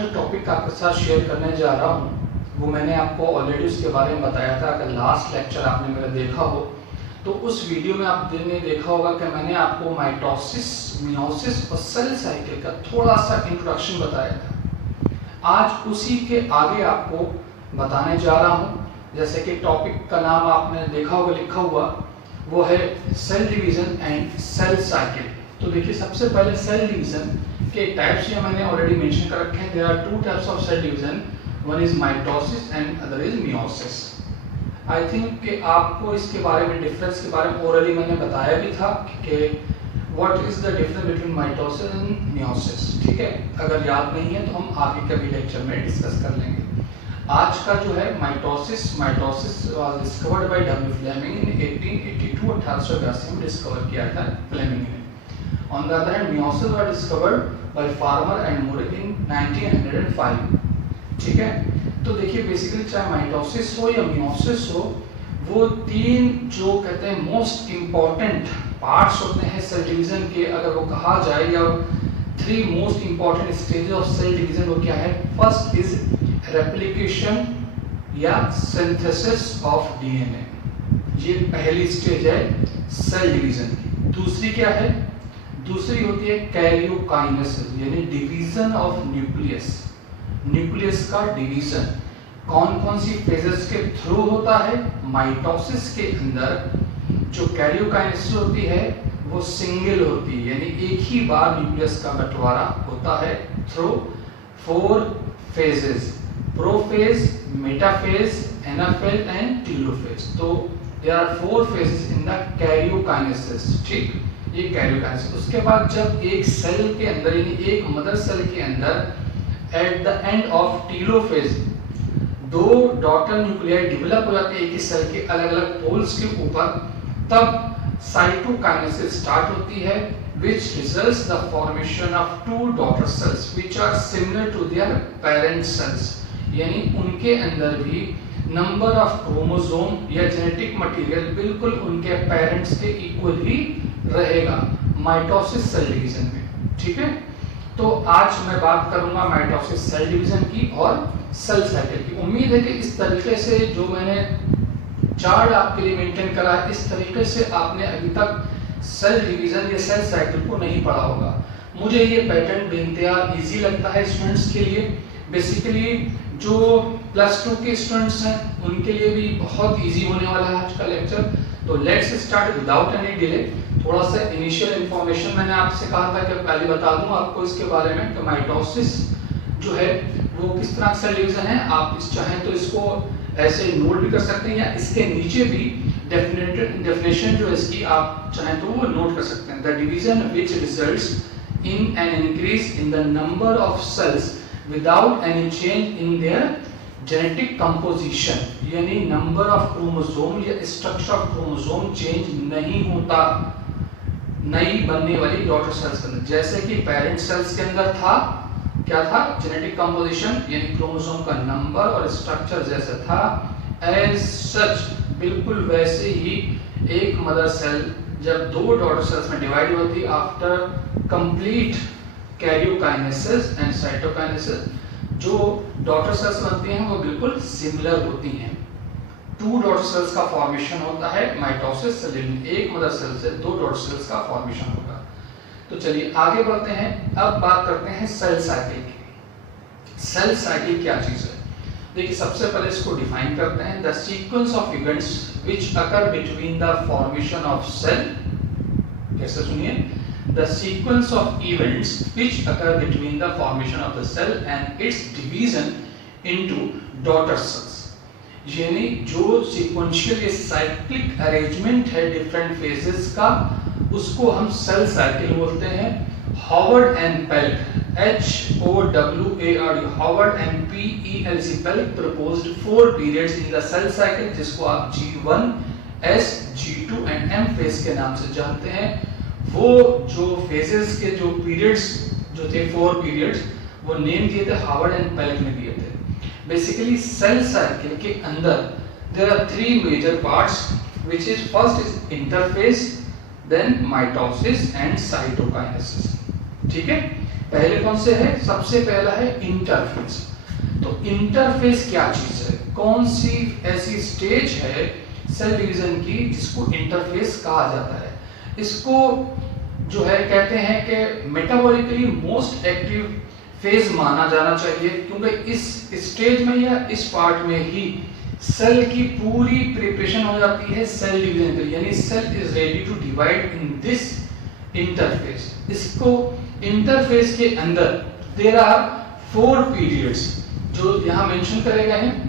जो टॉपिक आपके साथ शेयर करने जा रहा हूँ वो मैंने आपको ऑलरेडी उसके बारे में बताया था। अगर लास्ट लेक्चर आपने मेरा देखा हो तो उस वीडियो में आपने देखा होगा कि मैंने आपको माइटोसिस, मियोसिस और सेल साइकिल का थोड़ा सा इंट्रोडक्शन बताया था। आज उसी के आगे आपको बताने जा रहा हूँ। जैसे कि टॉपिक का नाम आपने देखा होगा लिखा हुआ, वो है cell division and cell cycle. तो देखिए, सबसे पहले सेल डिवीजन के टाइप्स ये मैंने ऑलरेडी मेंशन कर रखे हैं। There are two types of cell division, one is mitosis and other is meiosis. I think कि आपको इसके बारे में, डिफरेंस के बारे में ओरली मैंने बताया भी था कि what is the difference between mitosis and meiosis. ठीक है, अगर याद नहीं है तो हम आगे कभी लेक्चर में डिस्कस कर लेंगे। आज का जो है mitosis was discovered by W Fleming in 1882, 1882 में डिस्कवर किया था फ्लेमिंग ने। On the other hand, meiosis was discovered by Farmer and Moore in 1905. ठीक है, तो देखिए बेसिकली चाहे माइटोसिस हो या मियोसिस हो, वो तीन जो कहते हैं मोस्ट इम्पॉर्टेंट पार्ट्स होते हैं सेल डिवीजन के। अगर वो कहा जाए या three most important stages of cell division, वो क्या है? फर्स्ट इज रेप्लिकेशन या सिंथेसिस ऑफ डीएनए, ये पहली स्टेज है सेल डिवीजन की। दूसरी क्या है? दूसरी होती है कैरियोकाइनेसिस, यानी डिवीजन ऑफ न्यूक्लियस, न्यूक्लियस का डिवीजन। कौन कौन सी फेजेस के थ्रू होता है? माइटोसिस के अंदर जो कैरियोकाइनेसिस होती है वो सिंगल होती है, यानी एक ही बार न्यूक्लियस का बंटवारा होता है through 4 phases, prophase, metaphase, anaphase and telophase. तो there are 4 phases in the karyokinesis. ठीक, ये कैरियोकाइनेसिस। उसके बाद जब एक सेल के अंदर, यानी एक मदर सेल के अंदर eight the end of telophase 2 daughter nuclei develop हो जाते हैं एक ही सेल के अलग अलग पोल्स के ऊपर, तब साइटोकाइनेसिस स्टार्ट होती है, which results the formation of 2 daughter cells which are similar to their parent cells। यानी उनके अंदर भी नंबर ऑफ क्रोमोसोम या जेनेटिक मटेरियल बिल्कुल उनके पेरेंट्स के इक्वल ही रहेगा माइटोसिस सेल डिवीजन में। ठीक है, तो आज मैं बात करूंगा माइटोसिस सेल डिवीजन की और सेल साइकिल की। उम्मीद है कि इस तरीके से जो मैंने चार्ट आपके लिए मेंटेन करा है, इस तरीके से आपने अभी तक सेल डिवीजन या सेल साइकिल को नहीं पढ़ा होगा। मुझे ये पैटर्न बेइंतहा इजी लगता है स्टूडेंट्स के लिए। बेसिकली जो +2 के स्टूडेंट्स हैं उनके लिए भी बहुत इजी होने वाला है आज का लेक्चर। तो let's start without any delay. थोड़ा सा इनिशियल इंफॉर्मेशन मैंने आपसे कहा था कि पहले बता दूं आपको इसके बारे में कि माइटोसिस जो है वो किस तरह सेल डिवीजन है। आप चाहें तो इसको ऐसे नोट भी कर सकते हैं या इसके नीचे भी डेफिनेशन जो है इसकी आप चाहें तो वो नोट कर सकते हैं। The division which results in an increase in the number of cells without any change in their genetic composition, यानी नंबर ऑफ क्रोमोसोम या स्ट्रक्चर ऑफ क्रोमोसोम चेंज नहीं होता नई बनने वाली डॉटर सेल्स के अंदर। जैसे कि पेरेंट सेल्स के अंदर था, क्या था? जेनेटिक कंपोजिशन, यानी क्रोमोसोम का नंबर और स्ट्रक्चर जैसा था, एज सच बिल्कुल वैसे ही एक मदर सेल जब 2 डॉटर सेल्स में डिवाइड होती after complete karyokinesis and cytokinesis, जो डॉटर सेल्स बनती हैं वो बिल्कुल सिमिलर होती हैं। 2 डॉटर सेल्स का फॉर्मेशन होता है माइटोसिस सेल में, एक मदर सेल से 2 डॉटर सेल्स का फॉर्मेशन होगा। तो चलिए आगे बढ़ते हैं। अब बात करते हैं सेल साइकिल की। सेल साइकिल क्या चीज है? देखिए, सबसे पहले इसको डिफाइन करते हैं। The sequence of events which occur between the formation of cell, कैसे सुनिए, the sequence of events which occur between the formation of the cell and its division into daughter cells, यानी जो सीक्वेंशियल या cyclic arrangement है different phases का, उसको हम cell cycle बोलते हैं। Howard and Pelc, HOWARD, Howard and PELC, Pelc proposed 4 periods in the cell cycle, जिसको आप G1, S, G2 and M phase के नाम से जानते हैं। वो जो फेजेस के जो पीरियड्स जो थे 4 पीरियड्स, वो नेम दिए थे हॉवर्ड एंड पेल्क ने दिए थे। बेसिकली सेल साइकिल के अंदर there are 3 major parts, which is first is interphase, then mitosis and cytokinesis. ठीक है, पहले कौन से है? सबसे पहला है इंटरफेस। तो इंटरफेस क्या चीज है? कौन सी ऐसी स्टेज है सेल डिवीजन की जिसको इंटरफेस कहा जाता है? इसको जो है कहते हैं कि मेटाबॉलिकली मोस्ट एक्टिव फेज माना जाना चाहिए, क्योंकि इस स्टेज में या इस पार्ट में ही सेल की पूरी प्रिपरेशन हो जाती है सेल डिवीजन के लिए, यानी cell is ready to divide in this interphase. इसको इंटरफेस के अंदर देयर आर 4 पीरियड्स जो यहां मेंशन करे गए हैं।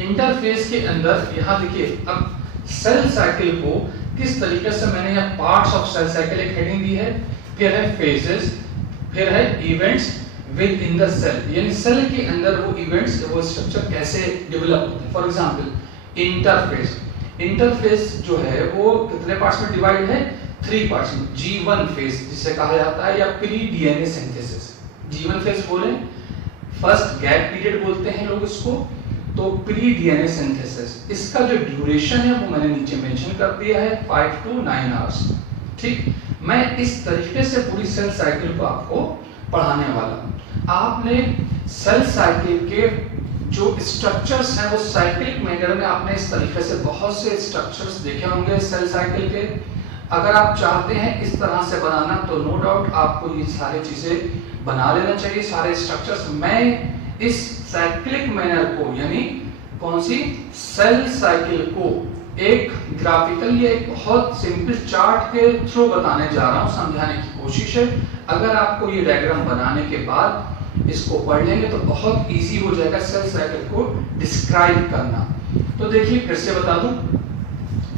इंटरफेस के अंदर यहां देखिए, अब सेल साइकिल को किस तरीके से मैंने यहां पार्ट्स ऑफ सेल साइकिल एक हेडिंग दी है, फिर है फेजेस, फिर है events within the cell, यानी सेल के अंदर वो इवेंट्स, वो स्ट्रक्चर कैसे डेवलप होते हैं। फॉर एग्जांपल इंटरफेस, इंटरफेस जो है वो कितने पार्ट्स में डिवाइड है? 3 पार्ट्स में। G1 फेज जिसे कहा जाता है, या pre DNA synthesis. G1 phase बोले, फर्स्ट गैप पीरियड बोलते हैं लोग इसको। तो प्री डीएनए सिंथेसिस, इसका जो ड्यूरेशन है वो मैंने नीचे मेंशन कर दिया है, 5 to 9 आवर्स। ठीक, मैं इस तरीके से पूरी सेल साइकिल को आपको पढ़ाने वाला हूं। आपने सेल साइकिल के जो स्ट्रक्चर्स हैं वो साइक्लिक मैनर में आपने इस तरीके से बहुत से स्ट्रक्चर्स देखे होंगे सेल साइकिल के। अगर आप चाहते हैं इस तरह से बनाना तो नो डाउट आपको ये सारी चीजें बना लेना चाहिए, सारे स्ट्रक्चर्स। मैं इस साइक्लिक मैनर को, यानी कौन सी सेल साइकिल को एक ग्राफिकल या एक बहुत सिंपल चार्ट के थ्रू बताने जा रहा हूं, समझाने की कोशिश है। अगर आपको ये डायग्राम बनाने के बाद इसको पढ़ लेंगे तो बहुत इजी हो जाएगा सेल साइकिल को डिस्क्राइब करना। तो देखिए फिर से बता दूं,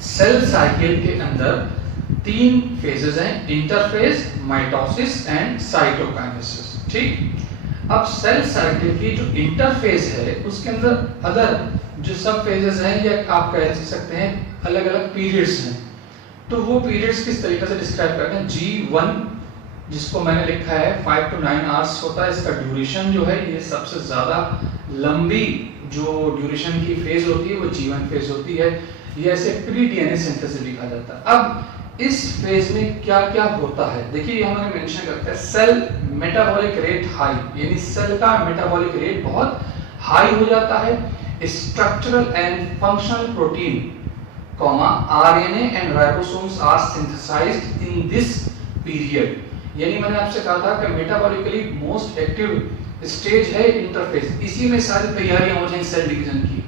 सेल साइकिल के अंदर 3 फेजेस हैं, इंटरफेज, माइटोसिस एंड साइटोकाइनेसिस। ठीक, अब सेल साइकिल की जो इंटरफेज है उसके अंदर अदर जो सब फेजेस हैं, या आप कह सकते हैं अलग अलग पीरियड्स हैं। तो वो पीरियड्स किस तरीके से डिस्क्राइब करते हैं? G1 जिसको मैंने लिखा है 5 to 9 आवर्स होता है, इसका ड्यूरेशन जो है ये सबसे ज्यादा लंबी जो ड्यूरेशन की फेज होती है वो G1 फेज होती है। ये ऐसे प्री डीएनए सिंथेसिस लिखा जाता है। अब इस फेज में क्या क्या होता है देखिए, यहाँ मैंने मेंशन करता है सेल मेटाबॉलिक रेट हाई, यानी सेल का मेटाबॉलिक रेट बहुत हाई हो जाता है। Structural and functional protein comma RNA and ribosomes are synthesized in this period. यानी मैंने आपसे कहा था कि मेटाबॉलिकली मोस्ट एक्टिव स्टेज है इंटरफेस, इसी में सारी तैयारियां हो जाएंगी सेल डिवीजन की।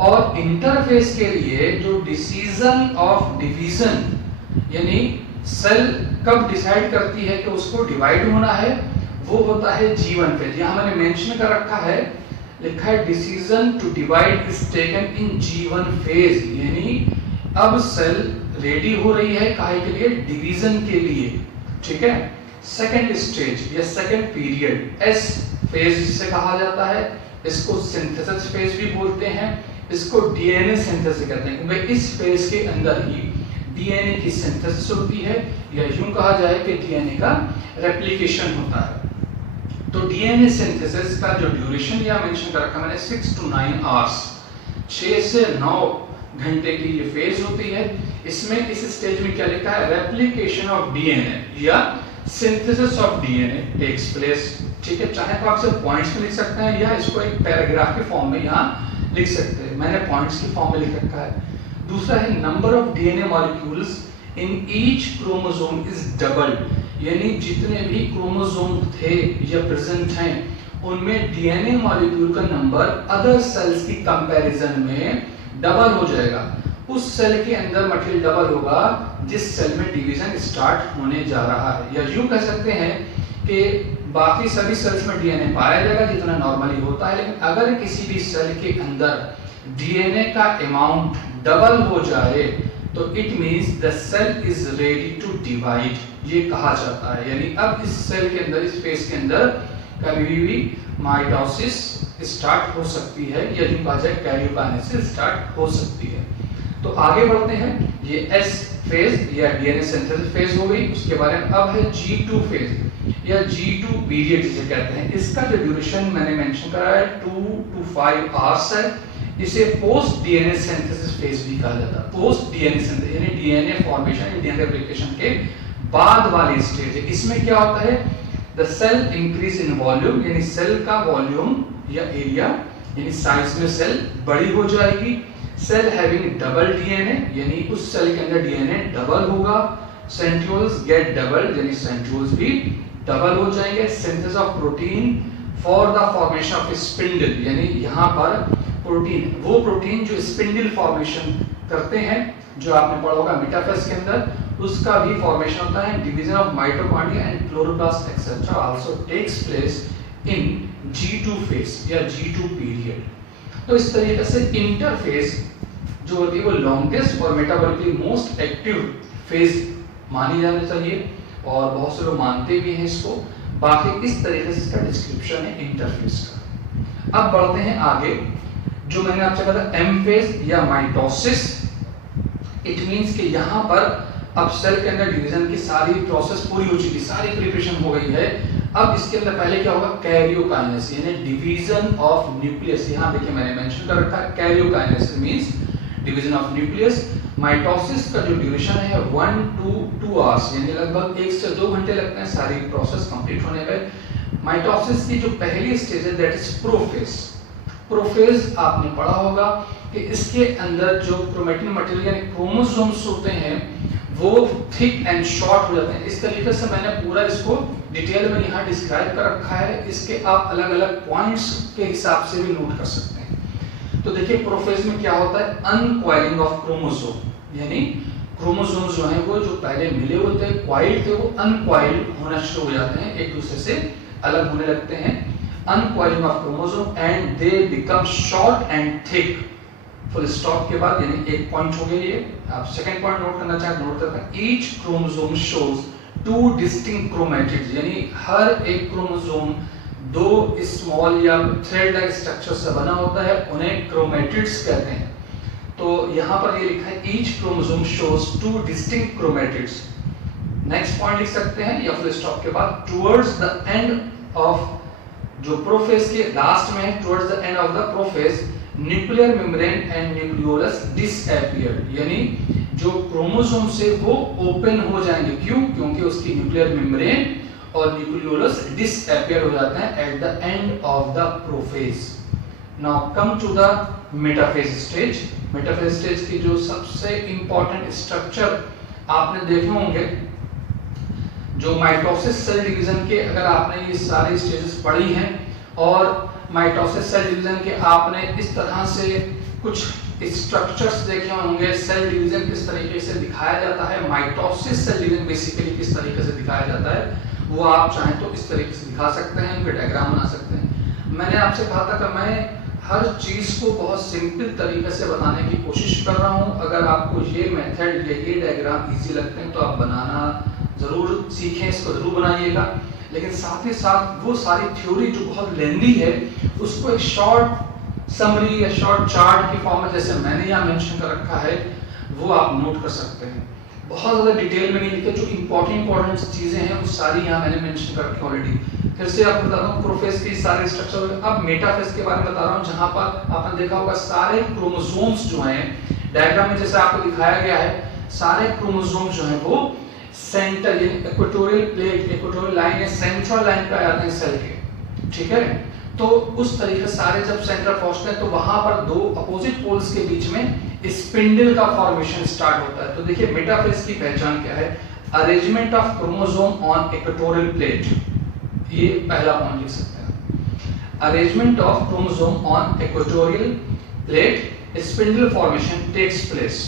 और इंटरफेस के लिए जो डिसीजन ऑफ डिवीजन, यानी सेल कब डिसाइड करती है कि उसको डिवाइड होना है, वो होता है G1 फेज। यहां मैंने मेंशन कर रखा है, लिखा है decision to divide is taken in G1 phase, यानी अब सेल रेडी हो रही है काहे के लिए? डिवीजन के लिए। ठीक है, सेकंड स्टेज या सेकंड पीरियड S फेज जिसे कहा जाता है, इसको सिंथेसिस फेज भी बोलते हैं, इसको डीएनए सिंथेसिस कहते हैं, क्योंकि इस फेज के अंदर ही डीएनए की सिंथेसिस होती है, या यूं कहा जाए कि डीएनए का रेप्लिकेशन होता है। तो डीएनए सिंथेसिस का जो ड्यूरेशन यहां मेंशन कर रखा मैंने 6 to 9 आवर्स, 6 से 9 घंटे की ये फेज होती है। इसमें इस स्टेज में क्या लिखा है? रेप्लिकेशन ऑफ डीएनए या synthesis of DNA takes place. ठीक है, चाहे तो आप सिर्फ पॉइंट्स में लिख सकते हैं या इसको एक पैराग्राफ के फॉर्म में यहाँ लिख सकते हैं, मैंने पॉइंट्स की फॉर्म में लिख रखा है। दूसरा है number of DNA molecules in each chromosome is doubled, यानी जितने भी क्रोमोसोम थे या प्रेजेंट हैं उनमें डीएनए मॉलिक्यूल का नंबर अदर सेल्स की कंपैरिजन में डबल हो जाएगा। उस सेल के अंदर मटेरियल डबल होगा जिस सेल में डिवीजन स्टार्ट होने जा रहा है, या यूं कह सकते हैं कि बाकी सभी सेल्स में डीएनए पाया जाएगा जितना नॉर्मली होता है, लेकिन अगर किसी भी सेल के अंदर डीएनए का अमाउंट डबल हो जाए तो it means the cell is ready to divide, ये कहा जाता है। यानी अब इस सेल के अंदर, इस फेज के अंदर कभी भी माइटोसिस स्टार्ट हो सकती है, या यूं कहा जाए कैरियोकाइनेसिस स्टार्ट हो सकती है। तो आगे बढ़ते हैं, ये S फेज या डीएनए सिंथेसिस फेज हो गई, उसके बारे में अब है G2 फेज या G2 पीरियड जिसे कहते हैं। इसका जो ड्यूरेशन मैंने मेंशन करा है 2 to 5 आवर्स है। इसे पोस्ट डीएनए सिंथेसिस फेज भी कहा जाता है। पोस्ट डीएनए सिंथेसिस यानी डीएनए फॉर्मेशन, डीएनए रेप्लिकेशन के बाद वाली स्टेज है। इसमें क्या होता है? The cell increase in volume, यानी सेल का वॉल्यूम या एरिया यानी साइज में सेल बड़ी हो जाएगी। सेल हैविंग डबल डीएनए, यानी उस सेल के अंदर डीएनए डबल होगा। सेंट्रियोल्स गेट डबल, यानी सेंट्रियोल्स भी डबल हो जाएंगे। Synthesis of protein for the formation of spindle, यानी यहाँ पर प्रोटीन, वो प्रोटीन जो स्पिंडल फॉर्मेशन करते हैं, जो आपने पढ़ा होगा मेटाफेज के अंदर, उसका भी फॉर्मेशन होता है। Division of mitochondria and chloroplast etcetera also takes place in G2 phase या G2 पीरियड। तो इस तरीके से इंटरफेज जो होती है वो लॉन्गेस्ट और मेटाबॉलिकली मोस्ट एक्टिव फेज मानी जानी चाहिए, और बहुत से लोग मानते भी हैं इसको। बाकी इस तरीके से इसका डिस्क्रिप्शन है इंटरफेज का। अब बढ़ते हैं आगे, जो मैंने आपसे कहा था एम फेज या माइटोसिस। इट मींस कि यहाँ पर अब सेल के अंदर डिवीजन की सारी प्रोसेस पूरी हो चुकी, सारी प्रिपरेशन हो गई है। अब इसके अंदर पहले क्या होगा, कैरियोकाइनेसिस यानी डिवीजन ऑफ न्यूक्लियस। यहाँ देखिए मैंने मेंशन कर रखा है, karyokinesis means division of nucleus. Mitosis का जो ड्यूरेशन है 1 to 2 आवर्स, यानी लगभग 1 से 2 घंटे लगते हैं सारी प्रोसेस कंप्लीट होने में। माइटोसिस की जो पहली स्टेज है दैट इज प्रोफेज। प्रोफेज आपने पढ़ा होगा कि इसके अंदर जो क्रोमैटिन मटेरियल यानी क्रोमोसोम्स होते हैं वो थिक एंड शॉर्ट हो जाते हैं। इस तरीके से मैंने पूरा इसको डिटेल में यहाँ डिस्क्राइब कर रखा है। इसके आप अलग अलग पॉइंट्स के हिसाब से भी नोट कर सकते हैं। तो देखिए प्रोफेज में क्या होता है, अनकॉइलिंग ऑफ क्रोमोसोम, यानी क्रोमोसोम्स जो हैं वो जो पहले मिले हुए थे, क्वाइल्ड थे, वो अनकॉइल्ड होना शुरू हो जाते हैं, एक दूसरे से अलग होने लगते हैं। Uncoiling of chromosome and they become short and thick. Full stop के बाद यानी एक पॉइंट हो गया ये। आप सेकंड पॉइंट नोट करना चाहें नोट करते हैं। Each chromosome shows 2 distinct chromatids, यानी हर एक क्रोमोसोम 2 स्मॉल या थ्रेड लाइक स्ट्रक्चर से बना होता है, उन्हें क्रोमैटिड्स कहते हैं। तो यहाँ पर ये लिखा है each chromosome shows 2 distinct chromatids. Next point लिख सकते हैं या फुल स्टॉप के बाद, टुवर्ड्स द एंड ऑफ, जो प्रोफेज के लास्ट में है, towards the end of the prophase nuclear membrane and nucleolus disappear, यानी जो क्रोमोसोम से वो ओपन हो जाएंगे। क्यों? क्योंकि उसकी न्यूक्लियर मेम्ब्रेन और न्यूक्लियोलस डिसअपीयर हो जाते हैं at the end of the prophase. Now come to the metaphase stage. Metaphase stage की जो सबसे इंपॉर्टेंट स्ट्रक्चर आपने देखे होंगे, जो माइटोसिस सेल डिवीजन के, अगर आपने ये सारी स्टेजेस पढ़ी हैं और माइटोसिस सेल डिवीजन के आपने इस तरह से कुछ स्ट्रक्चर्स देखे होंगे, सेल डिवीजन किस तरीके से दिखाया जाता है, माइटोसिस सेल डिवीजन बेसिकली किस तरीके से दिखाया जाता है, वो आप चाहें तो इस तरीके से दिखा सकते हैं, उनके डायग्राम बना सकते हैं। मैंने आपसे कहा था कि मैं हर चीज को बहुत सिंपल तरीके से बताने की कोशिश कर रहा हूं। अगर आपको ये मेथड या ये डायग्राम इजी लगते हैं तो आप बनाना जरूर सीखें, इसको जरूर बनाइएगा। लेकिन साथ ही साथ वो सारी थ्योरी जो बहुत लेंदी है उसको एक शॉर्ट समरी या शॉर्ट चार्ट की फॉर्म में, जैसे मैंने यहाँ मेंशन कर रखा है, वो आप नोट कर सकते हैं। बहुत ज़्यादा डिटेल में नहीं लिखे, जो इंपॉर्टेंट चीज़ें हैं वो सारी यहाँ मैंने मेंशन कर रखी ऑलरेडी। फिर से आपको बता दूँ प्रोफेज की सारे स्ट्रक्चर। अब मेटाफेज के बारे में बता रहा हूँ, जहाँ पर आपने देखा होगा सारे क्रोमोसोम्स जो हैं डायग्राम में जैसे आपको दिखाया गया है, सारे क्रोमोसोम्स जो हैं वो सेंटर यानी इक्वेटोरियल प्लेट, इक्वेटोरियल लाइन या सेंट्रल लाइन पे आ जाते हैं सेल के, ठीक है। तो उस तरीके से सारे जब सेंटर पहुंचते हैं तो वहां पर 2 अपोजिट पोल्स के बीच में स्पिंडल का फॉर्मेशन स्टार्ट होता है। तो देखिए मेटाफेज की पहचान क्या है, arrangement of chromosome on equatorial plate, ये पहला पॉइंट लिख सकते हैं। Arrangement of chromosome on equatorial plate, spindle formation takes place,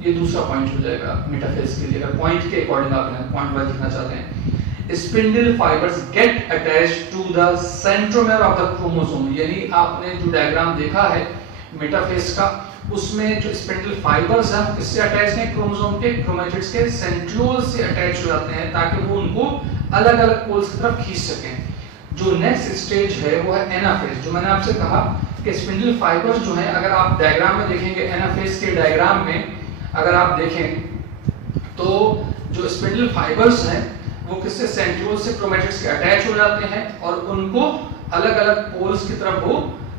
ये दूसरा पॉइंट हो जाएगा मेटाफेज के लिए। अगर पॉइंट के अकॉर्डिंग आप पॉइंट वाइज लिखना चाहते हैं, spindle fibres get attached to the centromere of the chromosome, यानी आपने जो डायग्राम देखा है मेटाफेज का, उसमें जो स्पिंडल फाइबर्स हैं किससे अटैच हैं, क्रोमोसोम के क्रोमैटिड्स के सेंट्रियोल से अटैच हो जाते हैं ताकि वो उनको अलग अलग पोल्स की तरफ खींच सकें। जो नेक्स्ट स्टेज है वो है एनाफेज। जो मैंने आपसे कहा कि स्पिंडल फाइबर्स जो हैं, अगर आप डायग्राम में देखेंगे एनाफेज के डायग्राम में अगर आप देखें तो जो स्पिंडल फाइबर्स हैं वो किससे, सेंट्रियोल से क्रोमैटिड्स के अटैच हो जाते हैं और उनको अलग अलग पोल्स की तरफ वो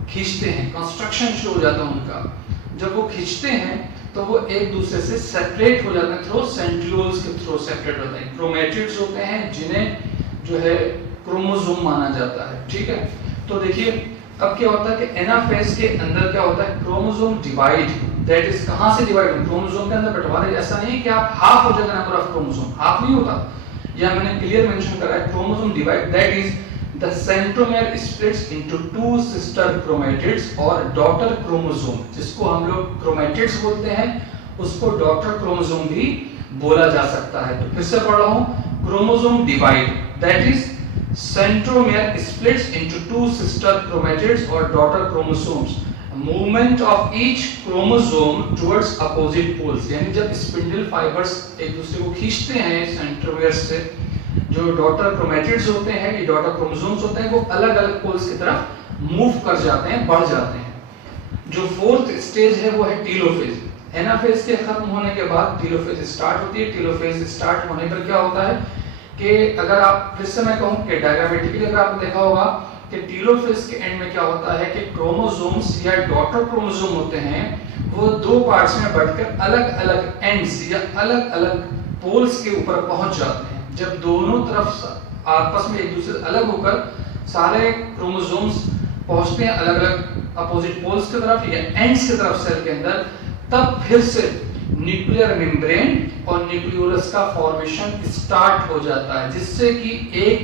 खींचते हैं, कंस्ट्रक्शन शुरू हो जाता है उनका। जब वो खींचते हैं तो वो एक दूसरे से सेपरेट हो जाते हैं, थ्रू सेंट्रियोल्स के थ्रू सेपरेट होते हैं। क्रोमैटिड्स होते हैं जिन्हें जो है क्रोमोसोम माना जाता है, ठीक है। तो देखिए अब क्या होता है कि एनाफेज के अंदर क्या होता है, क्रोमोसोम डिवाइड, दैट इज कहां से डिवाइड, क्रोमोसोम के अंदर बंटवारा। ऐसा नहीं कि आप हाफ हो जाएगा नंबर ऑफ क्रोमोसोम, हाफ नहीं होता, या मैंने क्लियर मेंशन करा है, chromosome divide that is the centromere splits into two sister chromatids और daughter chromosome, जिसको हम लोग chromatids बोलते हैं, उसको daughter chromosome भी बोला जा सकता है। तो फिर से पढ़ रहा हूं, chromosome divide that is centromere splits into two sister chromatids or daughter chromosomes, movement of each chromosome towards opposite poles, यानी जब स्पिंडल फाइबर्स एक दूसरे को खींचते हैं सेंट्रोमियर से, जो डॉटर क्रोमैटिड्स होते हैं, ये डॉटर क्रोमोसोम्स होते हैं, वो अलग अलग पोल्स की तरफ मूव कर जाते हैं, बढ़ जाते हैं। जो फोर्थ स्टेज है वो है टीलोफेज। एनाफेज के खत्म होने के बाद टीलोफेज स्टार्ट होती है। टीलोफेज स्टार्ट होने पर क्या होता है कि अगर आप फिर से मैं कहूं कि डायग्रामेटिकली अगर आपने देखा होगा कि टीलोफेज के एंड में क्या होता है कि क्रोमोसोम्स या डॉटर क्रोमोसोम होते हैं, वो दो पार्ट्स में बढ़कर अलग अलग एंड्स या अलग अलग पोल्स के ऊपर पहुंच जाते हैं। जब दोनों तरफ आपस में एक दूसरे से अलग होकर सारे क्रोमोसोम्स पहुंचते हैं अलग अलग अपोजिट पोल्स की तरफ या एंड्स की तरफ सेल के अंदर, तब फिर से न्यूक्लियर मेम्ब्रेन और न्यूक्लियोलस का फॉर्मेशन स्टार्ट हो जाता है, जिससे कि एक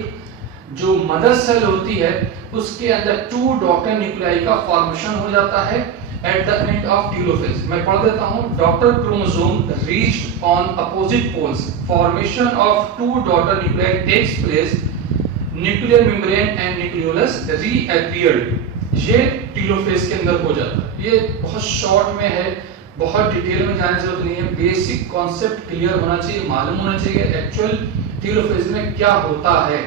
जो मदर सेल होती है उसके अंदर टू डॉटर न्यूक्लियाई का फॉर्मेशन हो जाता है at the end of telophase। मैं पढ़ देता हूँ, daughter chromosome reached on opposite poles, formation of two daughter nuclei takes place, nuclear membrane and nucleolus reappeared। ये टीलोफेज के अंदर हो जाता है। ये बहुत शॉर्ट में है, बहुत डिटेल में जाने की जरूरत नहीं है, बेसिक कॉन्सेप्ट क्लियर होना चाहिए, मालूम होना चाहिए एक्चुअल टीलोफेज में क्या होता है।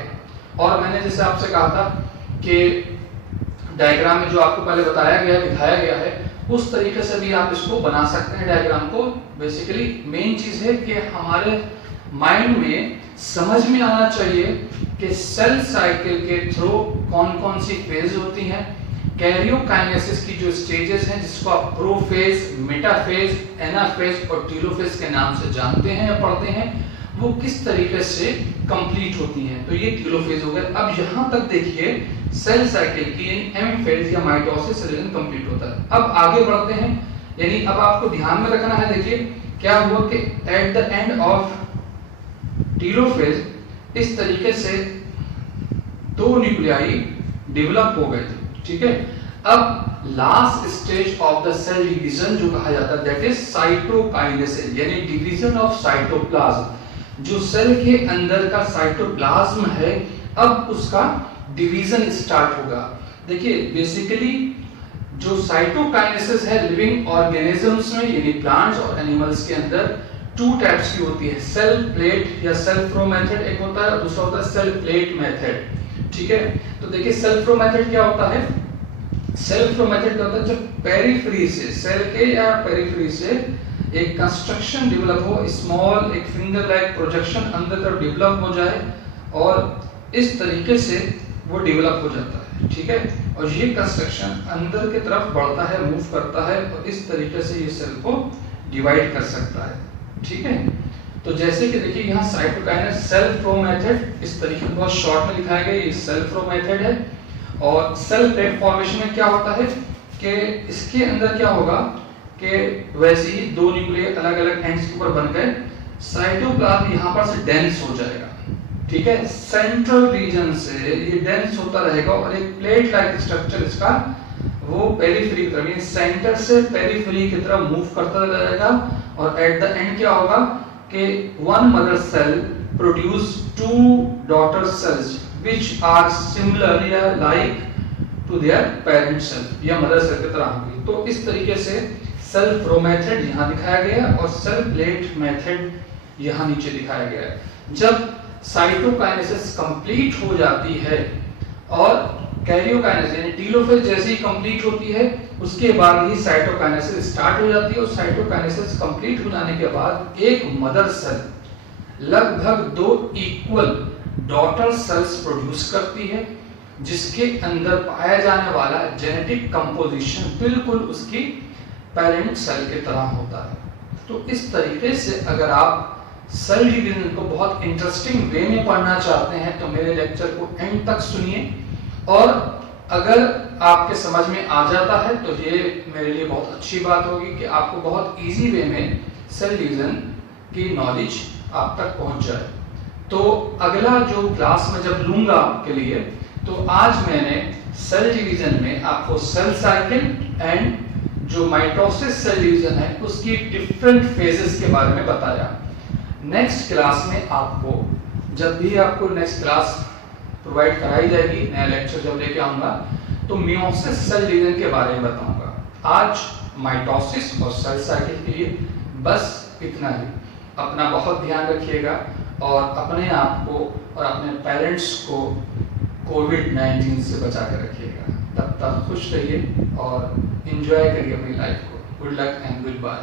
और मैंने जैसे आपसे कहा था कि डायग्राम में जो आपको पहले बताया गया दिखाया गया है, उस तरीके से भी आप इसको बना सकते हैं डायग्राम को। बेसिकली मेन चीज है कि हमारे माइंड में समझ में आना चाहिए कि सेल साइकिल के थ्रू कौन कौन सी फेज होती हैं, कैरियोकाइनेसिस की जो स्टेजेस हैं जिसको आप प्रोफेज, मेटाफेज, एनाफेज और टीलोफेज के नाम से जानते हैं या पढ़ते हैं, वो किस तरीके से कंप्लीट होती हैं। तो ये टीलोफेज हो गया। अब यहाँ तक देखिए सेल साइकिल की एम फेज या माइटोसिस रीजन कंप्लीट होता है। अब आगे बढ़ते हैं, यानी अब आपको ध्यान में रखना है, देखिए क्या हुआ कि eight the end of telophase इस तरीके से दो न्यूक्लियाई डेवलप हो गए थे, ठीक है। अब last stage of the cell division जो कहा जाता है दैट इज साइटोकाइनेसिस, यानी डिवीजन ऑफ साइटोप्लाज्म। जो सेल के अंदर का साइटोप्लाज्म है, अब उसका डिवीजन स्टार्ट होगा। देखिए बेसिकली जो साइटोकाइनेसिस है लिविंग ऑर्गेनिजम्स में, यानी प्लांट्स और एनिमल्स के अंदर टू टाइप्स की होती है, सेल प्लेट या सेल फ्लो मेथड एक होता है, दूसरा होता है सेल प्लेट मेथड, ठीक है। तो देखिए सेल फ्लो मेथड क्या होता है, सेल फ्लो मेथड क्या होता है, जब पेरिफेरी से सेल के या पेरिफेरी से एक कंस्ट्रक्शन डेवलप हो, स्मॉल एक फिंगर लाइक प्रोजेक्शन अंदर तरफ डेवलप हो जाए और इस तरीके से वो डेवलप हो जाता है, ठीक है। और ये कंस्ट्रक्शन अंदर की तरफ बढ़ता है, मूव करता है और इस तरीके से ये सेल को डिवाइड कर सकता है, ठीक है। तो जैसे कि देखिए यहाँ साइटोकाइनेसिस सेल फ्लो मेथड इस तरीके से बहुत शॉर्ट में लिखाया गया, ये सेल फ्लो मेथड है। और सेल प्लेट फॉर्मेशन में क्या होता है कि इसके अंदर क्या होगा कि वैसे ही दो न्यूक्लियर अलग अलग एंड्स के ऊपर बन गए, साइटोप्लाज्म यहाँ पर से डेंस हो जाएगा, ठीक है। सेंट्रल रीजन से ये डेंस होता रहेगा और एक प्लेट लाइक स्ट्रक्चर इसका वो पेरिफेरी की तरफ, सेंटर से पेरिफेरी की तरफ मूव करता रहेगा। और एट द एंड क्या होगा कि one mother cell produce two daughter cells which are similar या like to their parent cell या मदर सेल की तरह होगी। तो इस तरीके से सेल फ्लो मेथड यहाँ दिखाया गया और सेल प्लेट मेथड यहाँ नीचे दिखाया गया है। जब साइटोकाइनेसिस कंप्लीट हो जाती है और कैरियोकाइनेसिस यानी टीलोफेज जैसे ही कंप्लीट होती है उसके बाद ही साइटोकाइनेसिस स्टार्ट हो जाती है। और साइटोकाइनेसिस कंप्लीट हो जाने के बाद एक मदर सेल लगभग दो इक्वल डॉटर सेल्स प्रोड्यूस करती है, जिसके अंदर पाया जाने वाला जेनेटिक कंपोजिशन बिल्कुल उसकी पेरेंट सेल की तरह होता है। तो इस तरीके से अगर आप सेल डिवीजन को बहुत इंटरेस्टिंग वे में पढ़ना चाहते हैं तो मेरे लेक्चर को एंड तक सुनिए, और अगर आपके समझ में आ जाता है तो ये मेरे लिए बहुत अच्छी बात होगी कि आपको बहुत इजी वे में सेल डिवीजन की नॉलेज आप तक पहुंच जाए। तो अगला जो क्लास में जब लूंगा आपके लिए, तो आज मैंने सेल डिवीजन में आपको सेल साइकिल एंड जो माइटोसिस सेल डिवीजन है उसकी डिफरेंट फेजेस के बारे में बताया। नेक्स्ट क्लास में आपको, जब भी आपको नेक्स्ट क्लास प्रोवाइड कराई जाएगी, नया लेक्चर जब लेके आऊंगा, तो मियोसिस सेल डिवीजन के बारे में बताऊंगा। आज माइटोसिस और सेल साइकिल के लिए बस इतना ही। अपना बहुत ध्यान रखिएगा और अपने आप को और अपने पेरेंट्स को कोविड-19 से बचा कर रखिएगा। तब तक खुश रहिए और एंजॉय करिए अपनी लाइफ को। Good luck and good bye.